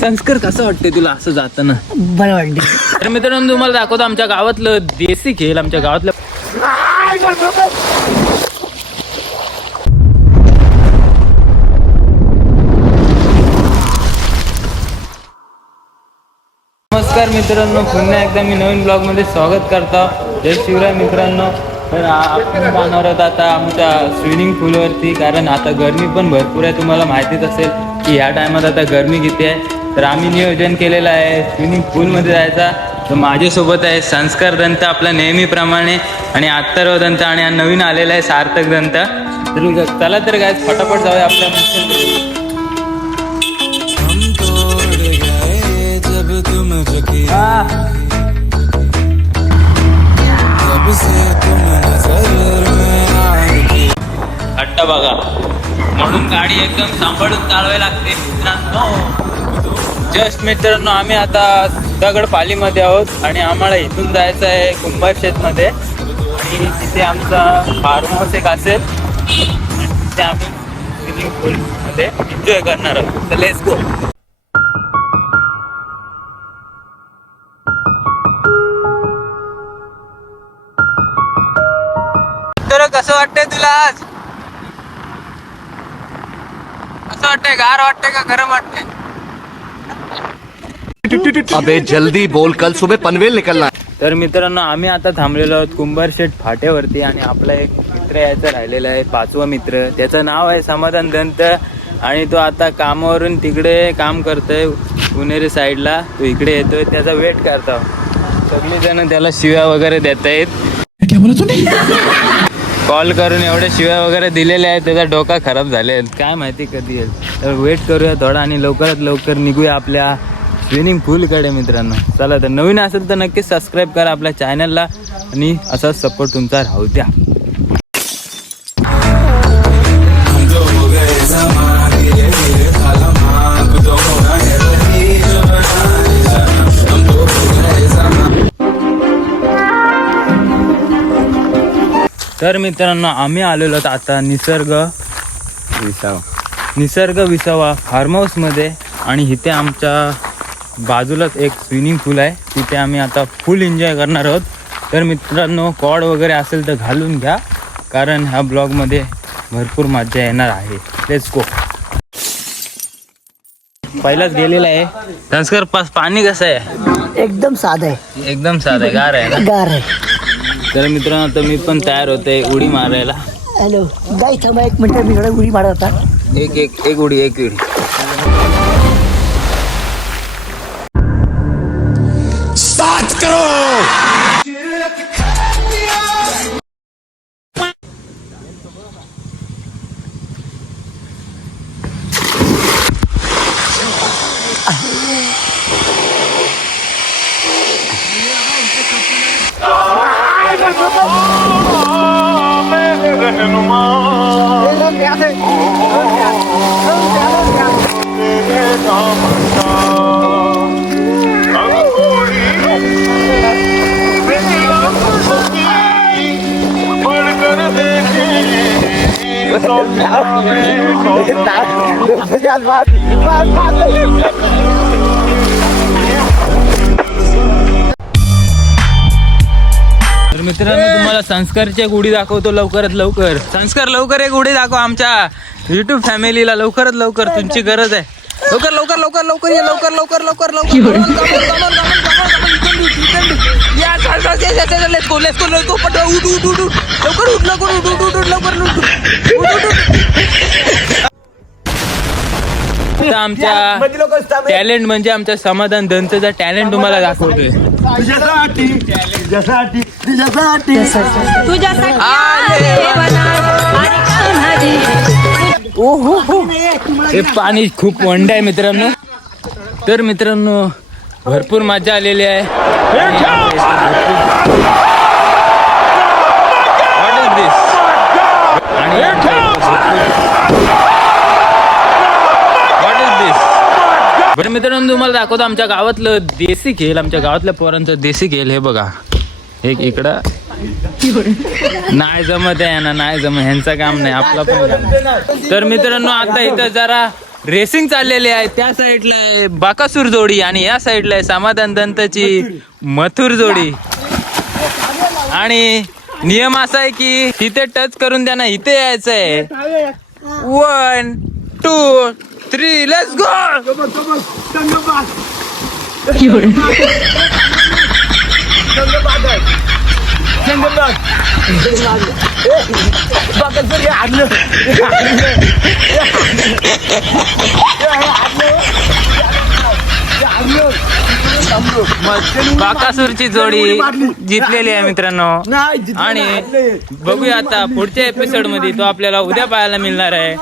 संस्कार कसं वाटते तुला असं जाताना? बरं वाटते. तर मित्रांनो तुम्हाला दाखवतो आमच्या गावातलं देसी खेळ. आमच्या गावातलं नमस्कार मित्रांनो, पुन्हा एकदा मी नवीन ब्लॉग मध्ये स्वागत करतो. जय शिवराय मित्रांनो. तर आपण जाणार आहोत आता आमच्या स्विमिंग पूलवरती, कारण आता गरमी पण भरपूर आहे. तुम्हाला माहितीच असेल की ह्या टायमात आता गरमी किती आहे. तर आम्ही नियोजन केलेलं आहे स्विमिंग पूलमध्ये जायचा. तर माझ्यासोबत आहे संस्कार दंत आपला नेहमीप्रमाणे, आणि अत्तरव दंत, आणि हा नवीन आलेला आहे सार्थक दंत. तर चला तर काय फटाफट जाऊया आपल्या हट्टा बघा, म्हणून गाडी एकदम सांभाळून चालवावी लागते मित्रांनो. जस्ट मित्रांनो आम्ही आता दगडपालीमध्ये आहोत आणि आम्हाला इथून जायचं आहे कुंभारशेतमध्ये, आणि तिथे आमचा फार्म हाऊस एक असेल, तिथे आम्ही स्विमिंग पूलमध्ये एन्जॉय करणार आहोत. तर लेट्स गो. तर कसं वाटतंय तुला आज? कसं वाटतंय? गार वाटतंय का गरम वाटतंय? अबे जल्दी बोल, कल सुबह पनवेल निकलना. तर मित्रांनो आम्ही आता थांबलेलो आहोत कुंभारशेठ फाट्यावरती, आणि आपला एक मित्र यायचा राहिलेला आहे, 5वा मित्र. त्याचं नाव आहे समाधान दंत, आणि तो आता कामावरून तिकडे काम करतोय पुणेरी साईडला. तो इकडे येतोय, त्याचा वेट करतो. सगळेजण त्याला शिव्या वगैरे देत आहेत. कॉल करून एवढ्या शिव्या वगैरे दिलेल्या आहेत, त्याचा डोका खराब झाले आहेत. काय माहिती कधी येईल. तर वेट करूया थोडा, आणि लवकरात लवकर निघूया आपल्या स्विमिंग पूलकडे मित्रांनो. चला तर नवीन असेल तर नक्कीच सबस्क्राईब करा आपल्या चॅनलला, आणि असाच सपोर्ट तुमचा राहू द्या. तर मित्रांनो आम्ही आलेलो आहोत आता निसर्ग विसावा फार्म हाऊसमध्ये, आणि इथे आमच्या बाजूलाच एक स्विमिंग पूल आहे, तिथे आम्ही आता फुल एन्जॉय करणार आहोत. तर मित्रांनो कॉड वगैरे असेल तर घालून घ्या, कारण ह्या ब्लॉगमध्ये भरपूर मजा येणार आहे. Let's go. पहिलाच गेलेला आहे. संस्कार पाणी कसं आहे? एकदम साधं आहे. एकदम साधं आहे, गार आहे ना? गार आहे. तर मित्रांनो आता मी पण तयार होते उडी मारायला. हॅलो गाई, थांबा एक मिनिट, मी थोडा उडी मारत होता. एक उडी. स्टार्ट करो. तर मित्रांनो तुम्हाला संस्कारची एक उडी दाखवतो लवकरात लवकर. संस्कार लवकर एक उडी दाखव आमच्या युट्यूब फॅमिलीला, लवकरात लवकर, तुमची गरज आहे. लवकर लवकर लवकर लवकर ये, लवकर लवकर लवकर लवकर. आमच्या टॅलेंट म्हणजे आमच्या समाधान दंतचा टॅलेंट तुम्हाला दाखवतोय. हे पाणी खूप वंड आहे मित्रांनो. तर मित्रांनो भरपूर मजा आलेली आहे. बरं मित्रांनो तुम्हाला दाखवतो आमच्या गावातलं देसी खेळ, आमच्या गावातल्या पोरांचं देसी खेळ. हे बघा, एक इकडं नाही जमत आहे ना, नाही जमत, ह्यांचं काम नाही, आपलं पण काम. तर मित्रांनो आता इथं जरा रेसिंग चाललेली आहे. त्या साईडला आहे बाकासूर जोडी आणि या साईडला आहे समाधान दंतची मथुर जोडी. आणि नियम असा आहे की तिथे टच करून त्यांना इथे यायचं आहे. 1 2 3 लेट्स गो. बाकासूरची जोडी जिंकलेली आहे मित्रांनो. आणि बघूया आता पुढच्या एपिसोड मध्ये तो आपल्याला उद्या पाहायला मिळणार आहे.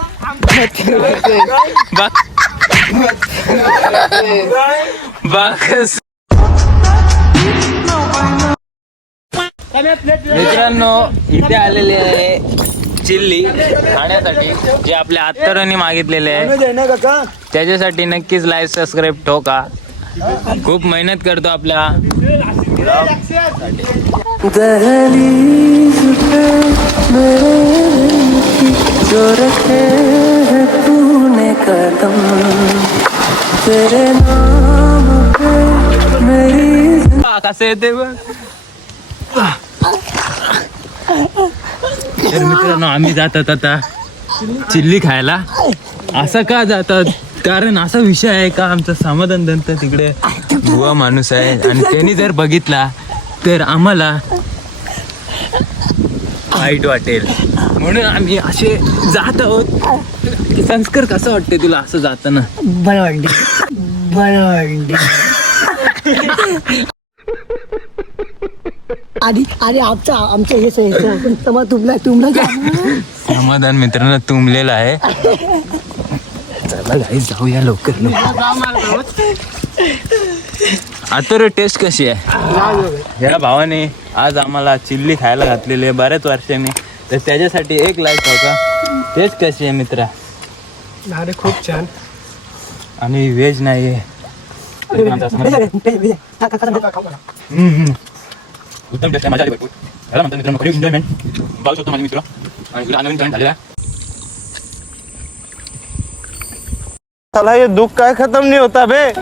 मित्रांनो इथे आलेले आहे चिल्ली खाण्यासाठी, जे आपल्या आत्तरांनी मागितलेले आहे. त्याच्यासाठी नक्कीच लाईव्ह सबस्क्राईब ठोका. खूप मेहनत करतो आपला. कसं येते बघ. तर मित्रांनो आम्ही जातात आता चिल्ली खायला. असं का जातात, कारण असा विषय आहे का आमचा समाधान दंत तिकडे बुवा माणूस आहे आणि त्यांनी जर बघितला तर आम्हाला वाईट वाटेल, म्हणून आम्ही असे जात आहोत. संस्कार कसं वाटते तुला असं जाताना? बरं वाटते. आणि आमचं हे तुमला समाधान मित्रांनो तुंबलेला आहे. चला गाई जाऊया लवकर. आता टेस्ट कशी आहे? या भावाने आज आम्हाला चिल्ली खायला घातलेली आहे बऱ्याच वर्षांनी, तर त्याच्यासाठी एक लाईक होता. टेस्ट कशी आहे मित्रा? खूप छान. आणि व्हेज नाही आहे. उत्तम टेस्ट आहे, मजा आली भरपूर. याला म्हणतात मित्रांनो खरी एन्जॉयमेंट. पाहू शकतो माझे मित्र आणि इकडे नवीन जॉईन झालेला आहे. साला ये दुख काय खत्म नहीं होता बे.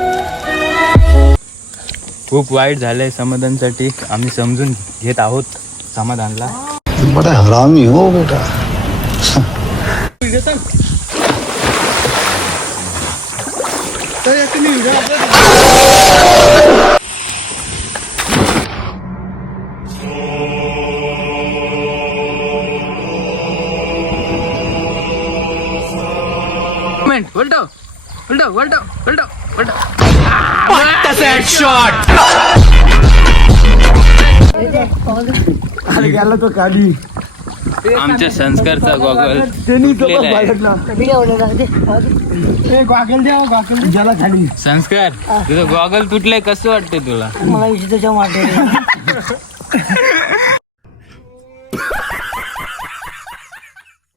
खूप वाईट झालंय समाधानसाठी. आम्ही समजून घेत आहोत समाधानला. बड़ा हरामी हो बेटा. गेला तो खाली. आमच्या संस्कारचा गॉगल तुटलेला आहे. ज्याला खाली संस्कार तुझं गॉगल तुटलंय, कसं वाटतंय तुला? मला विचित्र वाटत.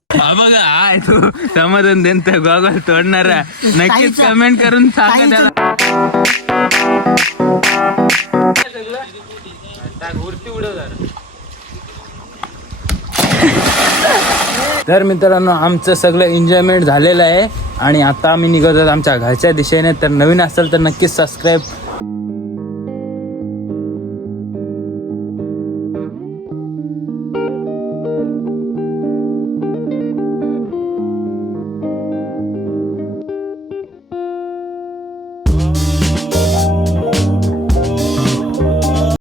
हा बघा आहे तो समाधान देत गॉगल तोडणारा. नक्कीच कमेंट करून सांगा त्याला. तर मित्रांनो आमचं सगळं एन्जॉयमेंट झालेलं आहे आणि आता आम्ही निघत आहोत आमच्या घरच्या दिशेने. तर नवीन असेल तर नक्कीच सबस्क्राईब